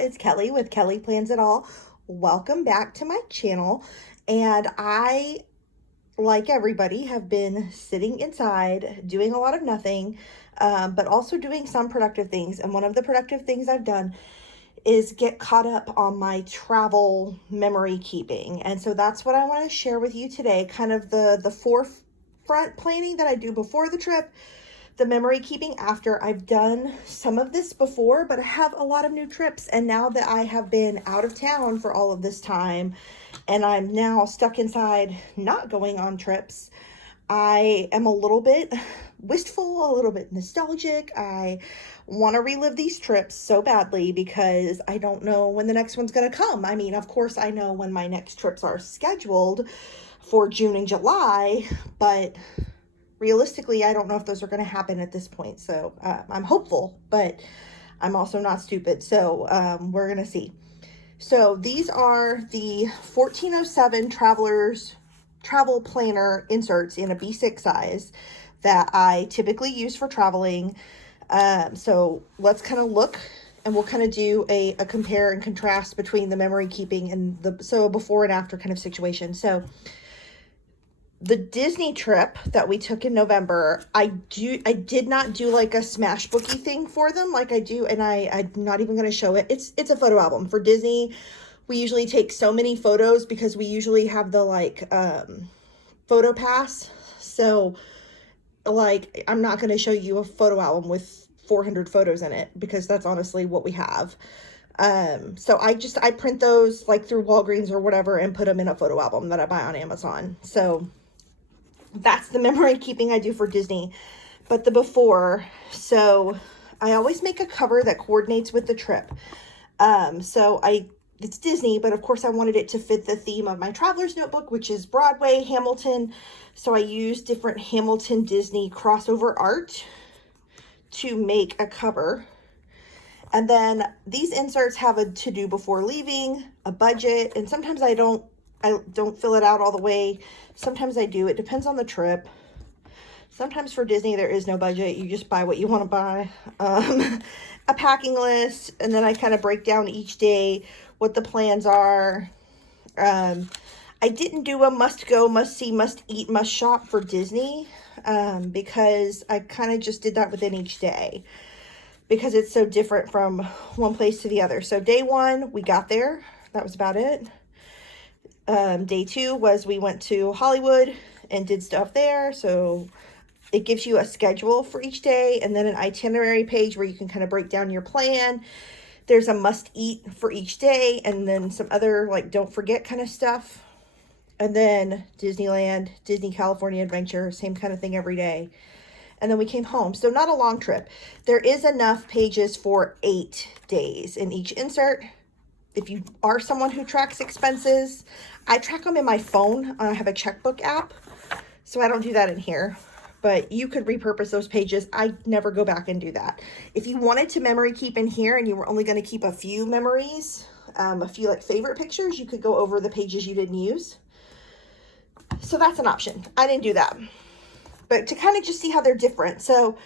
It's Kelly with Kelly Plans It All. Welcome back to my channel. And I, like everybody, have been sitting inside doing a lot of nothing, but also doing some productive things. And one of the productive things I've done is get caught up on my travel memory keeping. And so that's what I want to share with you today, kind of the forefront planning that I do before the trip, the memory keeping after. I've done some of this before, but I have a lot of new trips. And now that I have been out of town for all of this time and I'm now stuck inside not going on trips, I am a little bit wistful, a little bit nostalgic. I want to relive these trips so badly because I don't know when the next one's going to come. I mean, of course, I know when my next trips are scheduled for June and July, but realistically, I don't know if those are going to happen at this point. So I'm hopeful, but I'm also not stupid. So we're going to see. So these are the 1407 travel planner inserts in a B6 size that I typically use for traveling. So let's kind of look and we'll kind of do a compare and contrast between the memory keeping and the before and after kind of situation. So the Disney trip that we took in November, I did not do like a smash bookie thing for them like I do, and I'm not even going to show it. It's a photo album for Disney. We usually take so many photos because we usually have the like photo pass. So like I'm not going to show you a photo album with 400 photos in it because that's honestly what we have. So I print those like through Walgreens or whatever and put them in a photo album that I buy on Amazon. So that's the memory keeping I do for Disney. But the before, so I always make a cover that coordinates with the trip. It's Disney, but of course I wanted it to fit the theme of my traveler's notebook, which is Broadway, Hamilton. So I used different Hamilton Disney crossover art to make a cover. And then these inserts have a to do before leaving, a budget, and sometimes I don't fill it out all the way. Sometimes I do. It depends on the trip. Sometimes for Disney, there is no budget. You just buy what you want to buy. A packing list, and then I kind of break down each day what the plans are. I didn't do a must go, must see, must eat, must shop for Disney because I kind of just did that within each day because it's so different from one place to the other. So day one, we got there. That was about it. Day two was we went to Hollywood and did stuff there. So it gives you a schedule for each day and then an itinerary page where you can kind of break down your plan. There's a must eat for each day and then some other like don't forget kind of stuff. And then Disneyland, Disney California Adventure, same kind of thing every day. And then we came home. So not a long trip. There is enough pages for 8 days in each insert. If you are someone who tracks expenses, I track them in my phone. I have a checkbook app, so I don't do that in here. But you could repurpose those pages. I never go back and do that. If you wanted to memory keep in here and you were only going to keep a few memories, a few like favorite pictures, you could go over the pages you didn't use. So that's an option. I didn't do that. But to kind of just see how they're different. So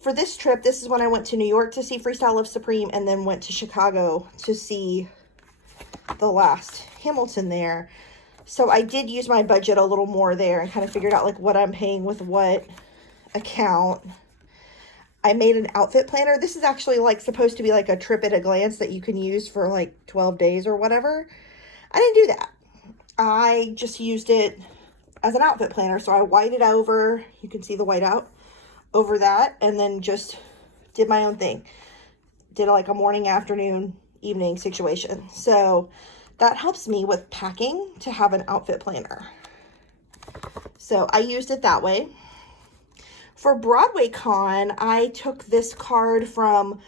for this trip, this is when I went to New York to see Freestyle Love Supreme and then went to Chicago to see the last Hamilton there. So I did use my budget a little more there and kind of figured out like what I'm paying with what account. I made an outfit planner. This is actually like supposed to be like a trip at a glance that you can use for like 12 days or whatever. I didn't do that. I just used it as an outfit planner. So I whited over, you can see the whiteout over that, and then just did my own thing. Did like a morning, afternoon, evening situation. So that helps me with packing to have an outfit planner. So I used it that way. For Broadway Con, I took this card from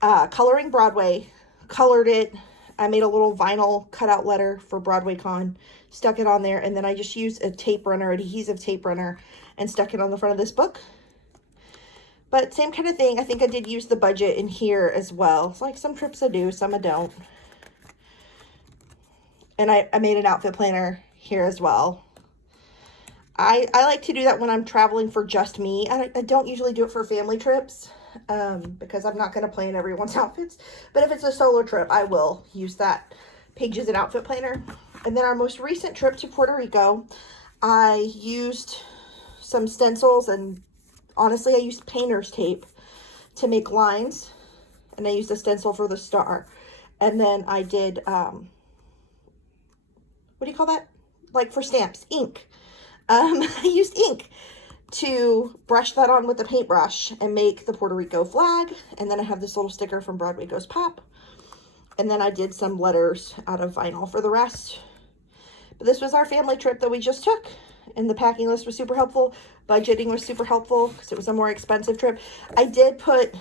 Coloring Broadway, colored it. I made a little vinyl cutout letter for Broadway Con, stuck it on there, and then I just used a tape runner, adhesive tape runner, and stuck it on the front of this book. But same kind of thing. I think I did use the budget in here as well. It's like some trips I do, some I don't. And I made an outfit planner here as well. I like to do that when I'm traveling for just me. I don't usually do it for family trips. because I'm not going to plan everyone's outfits. But if it's a solo trip, I will use that Pages and Outfit Planner. And then our most recent trip to Puerto Rico, I used some stencils, and honestly, I used painter's tape to make lines, and I used a stencil for the star. And then I did, what do you call that? Like for stamps, ink. I used ink to brush that on with a paintbrush and make the Puerto Rico flag. And then I have this little sticker from Broadway Goes Pop. And then I did some letters out of vinyl for the rest. But this was our family trip that we just took. And the packing list was super helpful. Budgeting was super helpful because it was a more expensive trip. I did put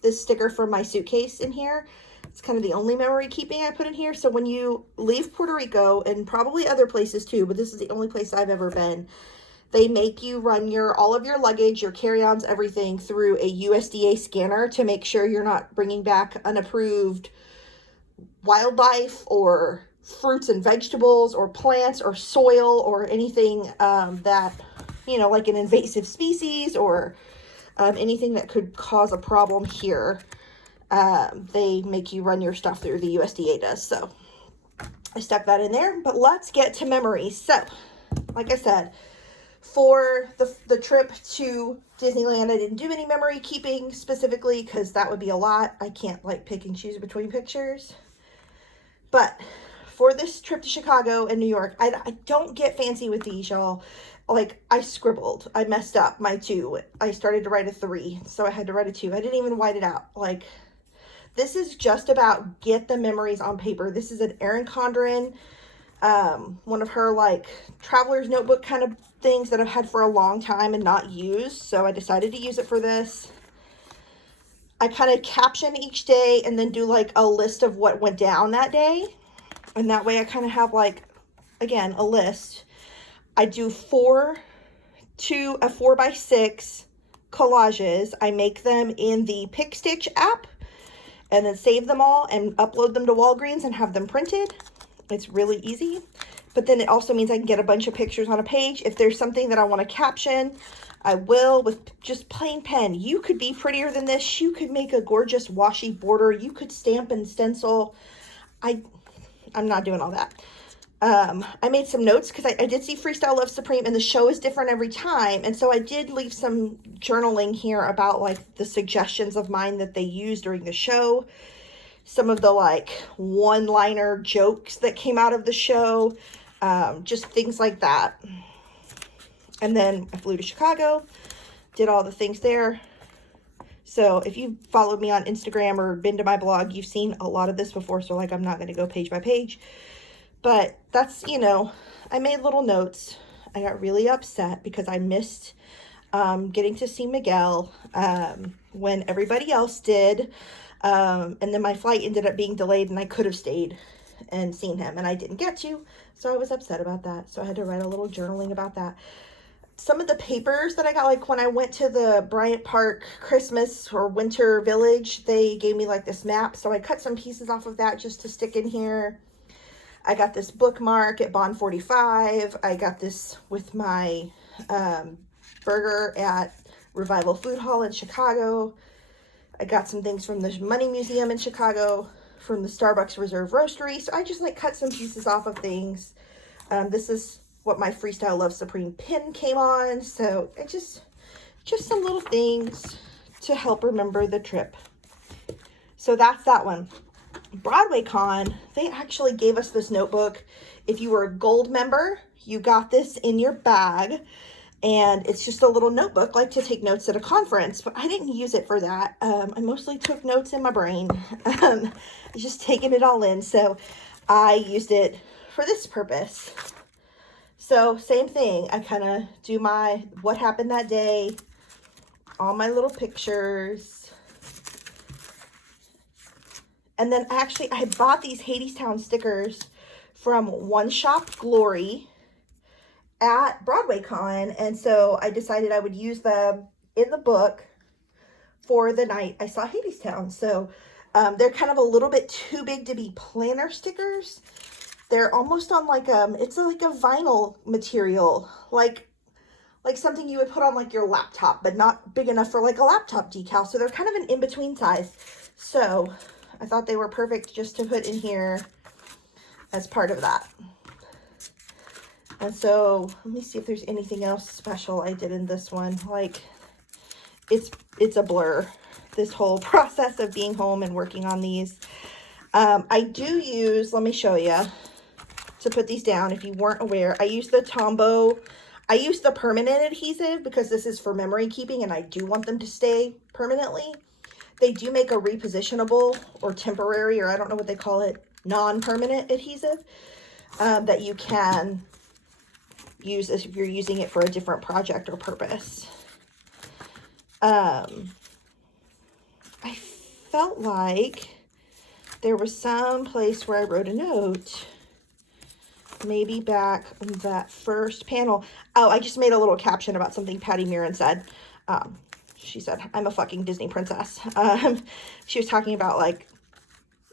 this sticker from my suitcase in here. It's kind of the only memory keeping I put in here. So when you leave Puerto Rico, and probably other places too, but this is the only place I've ever been, they make you run all of your luggage, your carry-ons, everything through a USDA scanner to make sure you're not bringing back unapproved wildlife or fruits and vegetables or plants or soil or anything that, like an invasive species or anything that could cause a problem here. They make you run your stuff through, the USDA does. So I stuck that in there, but let's get to memories. So like I said, for the trip to Disneyland, I didn't do any memory keeping specifically because that would be a lot. I can't pick and choose between pictures. But for this trip to Chicago and New York, I don't get fancy with these, y'all. I scribbled. I messed up my 2. I started to write a 3, so I had to write a 2. I didn't even white it out. This is just about get the memories on paper. This is an Erin Condren, one of her traveler's notebook kind of things that I've had for a long time and not used. So I decided to use it for this. I kind of caption each day and then do a list of what went down that day. And that way I kind of have again, a list. I do 4 by 6 collages. I make them in the Pick Stitch app and then save them all and upload them to Walgreens and have them printed. It's really easy. But then it also means I can get a bunch of pictures on a page. If there's something that I want to caption, I will with just plain pen. You could be prettier than this. You could make a gorgeous washi border. You could stamp and stencil. I'm not doing all that. I made some notes because I did see Freestyle Love Supreme and the show is different every time. And so I did leave some journaling here about the suggestions of mine that they use during the show. Some of the one-liner jokes that came out of the show. Just things like that. And then I flew to Chicago, did all the things there. So if you followed me on Instagram or been to my blog, you've seen a lot of this before. So I'm not going to go page by page. But that's, I made little notes. I got really upset because I missed getting to see Miguel when everybody else did. And then my flight ended up being delayed and I could have stayed and seen him. And I didn't get to. So I was upset about that. So I had to write a little journaling about that. Some of the papers that I got, when I went to the Bryant Park Christmas or Winter Village, they gave me this map. So I cut some pieces off of that just to stick in here. I got this bookmark at Bond 45. I got this with my burger at Revival Food Hall in Chicago. I got some things from the Money Museum in Chicago, from the Starbucks Reserve Roastery. So I just cut some pieces off of things. This is what my Freestyle Love Supreme pin came on. So it just some little things to help remember the trip. So that's that one. Broadway Con, they actually gave us this notebook. If you were a gold member, you got this in your bag. And it's just a little notebook, to take notes at a conference. But I didn't use it for that. I mostly took notes in my brain. Just taking it all in. So I used it for this purpose. So same thing. I kind of do my what happened that day. All my little pictures. And then actually I bought these Hadestown stickers from One Shop Glory at Broadway Con, and so I decided I would use them in the book for the night I saw Hadestown. So they're kind of a little bit too big to be planner stickers. They're almost on it's like a vinyl material, like like something you would put on like your laptop, but not big enough for like a laptop decal. So they're kind of an in-between size. So I thought they were perfect just to put in here as part of that. And so let me see if there's anything else special I did in this one. Like it's a blur, this whole process of being home and working on these. I do use, let me show you, to put these down. If you weren't aware, I use the Tombow. I use the permanent adhesive because this is for memory keeping and I do want them to stay permanently. They do make a repositionable or temporary, or I don't know what they call it, non-permanent adhesive that you can use if you're using it for a different project or purpose. I felt like there was some place where I wrote a note, maybe back on that first panel. Oh, I just made a little caption about something Patty Murin said. She said, I'm a fucking Disney princess. She was talking about, like,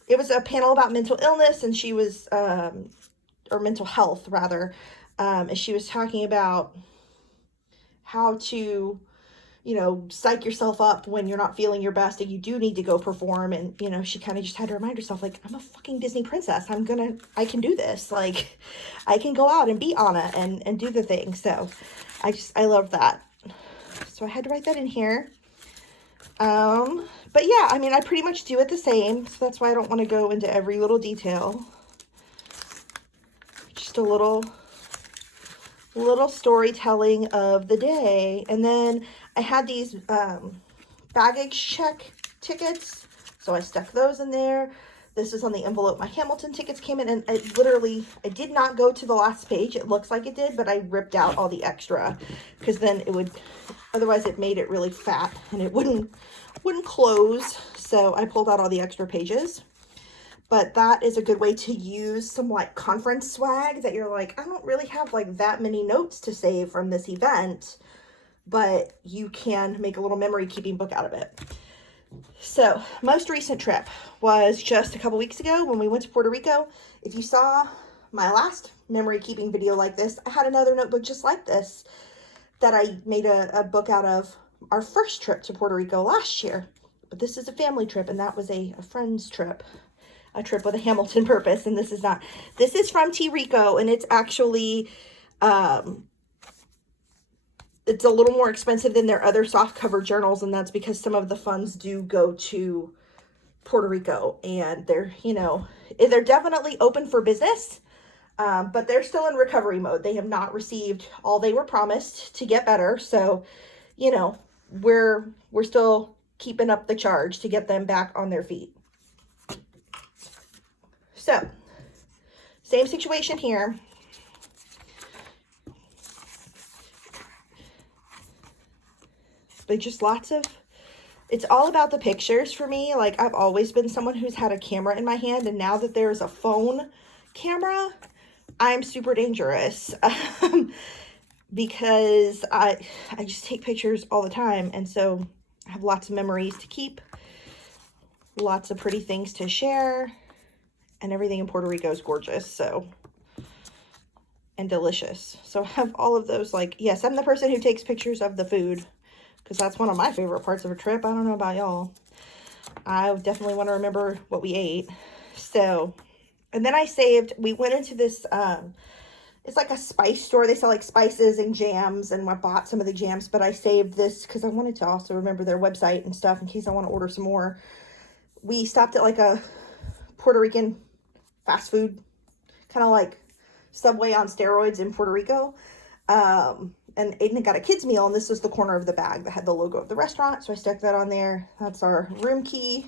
it was a panel about mental illness, and she was, or mental health rather, and she was talking about how to, you know, psych yourself up when you're not feeling your best and you do need to go perform. And, you know, she kind of just had to remind herself, like, I'm a fucking Disney princess. I can do this. Like, I can go out and be Anna and do the thing. So I love that. So I had to write that in here. But yeah, I mean, I pretty much do it the same. So that's why I don't want to go into every little detail. Just a little storytelling of the day. And then I had these baggage check tickets, so I stuck those in there. This is on the envelope my Hamilton tickets came in, and I did not go to the last page. It looks like it did, but I ripped out all the extra because then it would, otherwise it made it really fat and it wouldn't close. So I pulled out all the extra pages. But that is a good way to use some like conference swag that you're like, I don't really have like that many notes to save from this event, but you can make a little memory keeping book out of it. So most recent trip was just a couple weeks ago when we went to Puerto Rico. If you saw my last memory keeping video like this, I had another notebook just like this that I made a book out of our first trip to Puerto Rico last year. But this is a family trip, and that was a friend's trip. A trip with a Hamilton purpose, and this is not. This is from T. Rico, and it's actually, it's a little more expensive than their other soft cover journals, and that's because some of the funds do go to Puerto Rico, and they're, you know, they're definitely open for business, but they're still in recovery mode. They have not received all they were promised to get better, so, you know, we're still keeping up the charge to get them back on their feet. So, same situation here. But just lots of, it's all about the pictures for me. Like, I've always been someone who's had a camera in my hand, and now that there's a phone camera, I'm super dangerous. Because I just take pictures all the time, and so I have lots of memories to keep, lots of pretty things to share. And everything in Puerto Rico is gorgeous, so, and delicious. So I have all of those, like, yes, I'm the person who takes pictures of the food, because that's one of my favorite parts of a trip. I don't know about y'all. I definitely want to remember what we ate. So, and then I saved, we went into this, it's like a spice store. They sell like spices and jams, and I bought some of the jams, but I saved this because I wanted to also remember their website and stuff in case I want to order some more. We stopped at like a Puerto Rican fast food, kind of like Subway on steroids in Puerto Rico. And Aiden got a kid's meal, and this was the corner of the bag that had the logo of the restaurant. So I stuck that on there. That's our room key.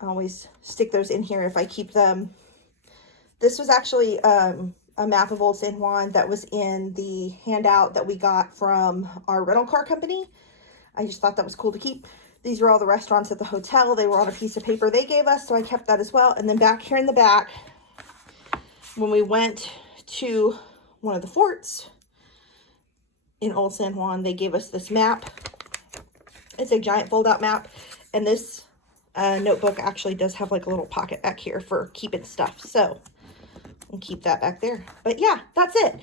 I always stick those in here if I keep them. This was actually a map of Old San Juan that was in the handout that we got from our rental car company. I just thought that was cool to keep. These are all the restaurants at the hotel. They were on a piece of paper they gave us, so I kept that as well. And then back here in the back, when we went to one of the forts in Old San Juan, they gave us this map. It's a giant fold-out map, and this notebook actually does have like a little pocket back here for keeping stuff. So I'll keep that back there. But yeah, that's it.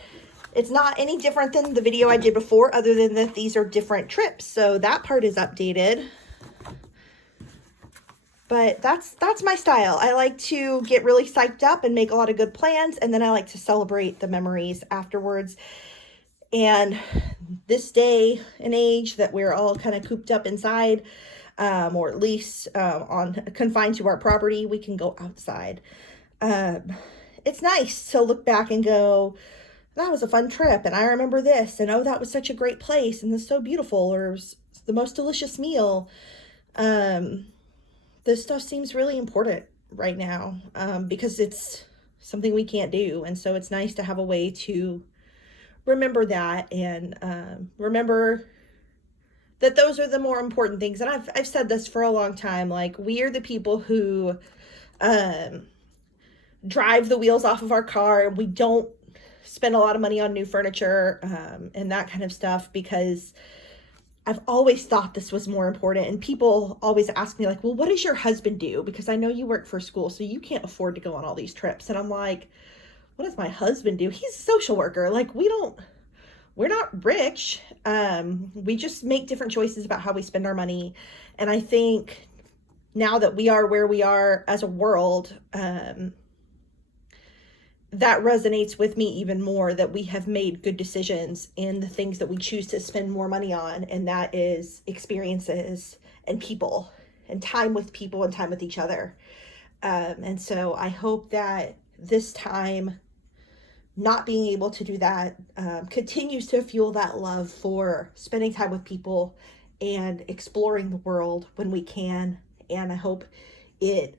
It's not any different than the video I did before, other than that these are different trips. So that part is updated. But that's my style. I like to get really psyched up and make a lot of good plans, and then I like to celebrate the memories afterwards. And this day and age that we're all kind of cooped up inside, or at least on confined to our property, we can go outside. It's nice to look back and go, that was a fun trip, and I remember this, and oh, that was such a great place, and this is so beautiful, or it was the most delicious meal. This stuff seems really important right now, because it's something we can't do, and so it's nice to have a way to remember that, and remember that those are the more important things. And I've said this for a long time, like, we are the people who drive the wheels off of our car, and we don't spend a lot of money on new furniture, and that kind of stuff, because I've always thought this was more important. And people always ask me, like, well, what does your husband do? Because I know you work for school, so you can't afford to go on all these trips. And I'm like, what does my husband do? He's a social worker. Like, we're not rich. We just make different choices about how we spend our money. And I think now that we are where we are as a world, that resonates with me even more, that we have made good decisions in the things that we choose to spend more money on. And that is experiences and people and time with people and time with each other. And so I hope that this time, not being able to do that, continues to fuel that love for spending time with people and exploring the world when we can. And I hope it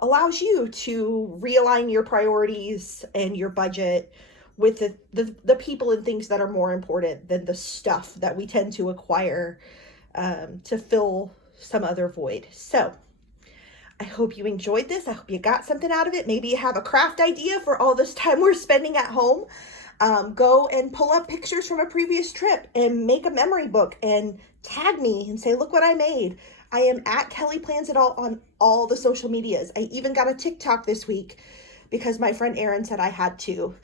allows you to realign your priorities and your budget with the people and things that are more important than the stuff that we tend to acquire to fill some other void. So I hope you enjoyed this. I hope you got something out of it. Maybe you have a craft idea for all this time we're spending at home. Go and pull up pictures from a previous trip and make a memory book and tag me and say, look what I made. I am at Kelly Plans It All on all the social medias. I even got a TikTok this week because my friend Erin said I had to.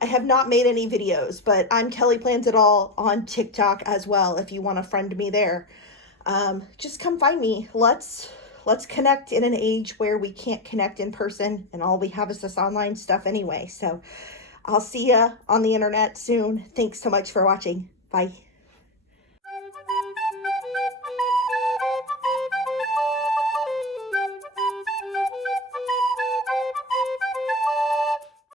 I have not made any videos, but I'm Kelly Plans It All on TikTok as well if you want to friend me there. Just come find me. Let's connect in an age where we can't connect in person and all we have is this online stuff anyway. So I'll see ya on the internet soon. Thanks so much for watching. Bye.